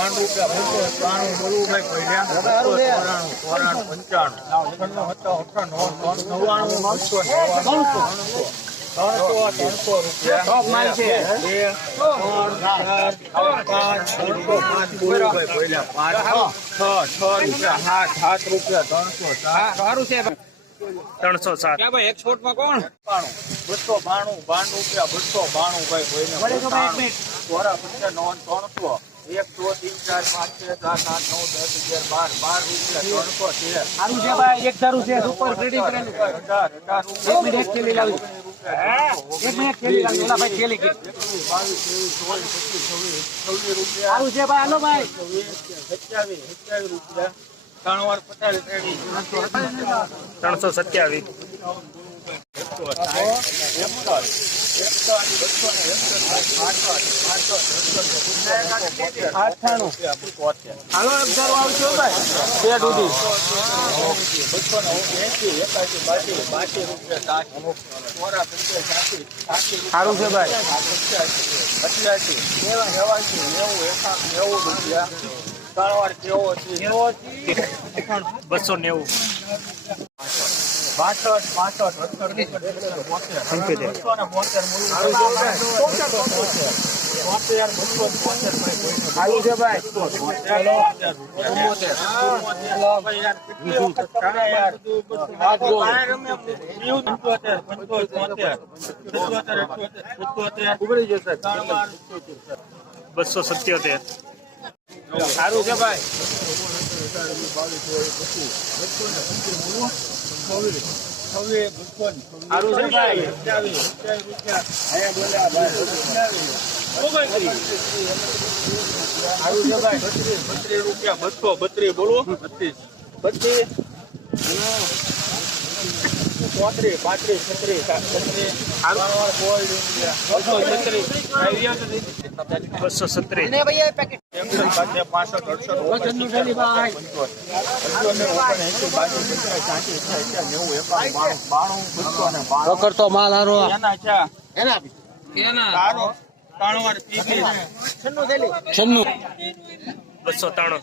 ત્રણ રૂપિયા બસો ત્રાણું બોલુભાઈ ચોરાણું પંચાણું. નવ્વાણું બસો ત્રણસો ત્રણસો રૂપિયા. બે ત્રણ પાંચ ત્રણસો પાંચ બોલુભાઈ પહેલા પાંચ છ છ રૂપિયા સાત સાત રૂપિયા ત્રણસો સાત. સારું છે ત્રણસો સાત. ભાઈ માં કોણ? બાણું બસો બાણું બાણું રૂપિયા બસો બાણું ભાઈ કોઈને ત્રણસો. એક દો તીન ચાર પાંચ છ સાત આઠ નવ દસ અગિયાર બાર બાર રૂપિયા ત્રણસો તેર સારું છે ભાઈ એક ધારું છે સુપર ગ્રેડિંગ કરેલું અઢાર અઢાર એક મિનિટ એક થેલી લાવી એક મિનિટ થેલી લાવી ઓલા ભાઈ થેલી કે એકવીસ બાવીસ ત્રેવીસ ચોવીસ પચીસ છવ્વીસ છવ્વીસ રૂપિયા સારું છે ભાઈ હાલો ભાઈ છવ્વીસ સત્યાવીસ સત્યાવીસ રૂપિયા ત્રણ વાર પચાસ ત્રેવીસ ત્રણસો સત્યાવીસ એકસો સાઠ એકસઠ એકસઠ બસો ને બોતેર હાલો સારું છે ભાઈ અઠ્યાસી નેવું એકાવન નેવું બસો નેવું બાસઠ સત્તર બોતેર બોતેર બસો સત્યોતેર સારું છે ભાઈ સારું છે ભાઈ બત્રીસ રૂપિયા બસો બત્રીસ બોલો બત્રીસ બત્રીસ ચોત્રીસ પાંત્રીસ એના એના છન્નું બસો ત્રાણું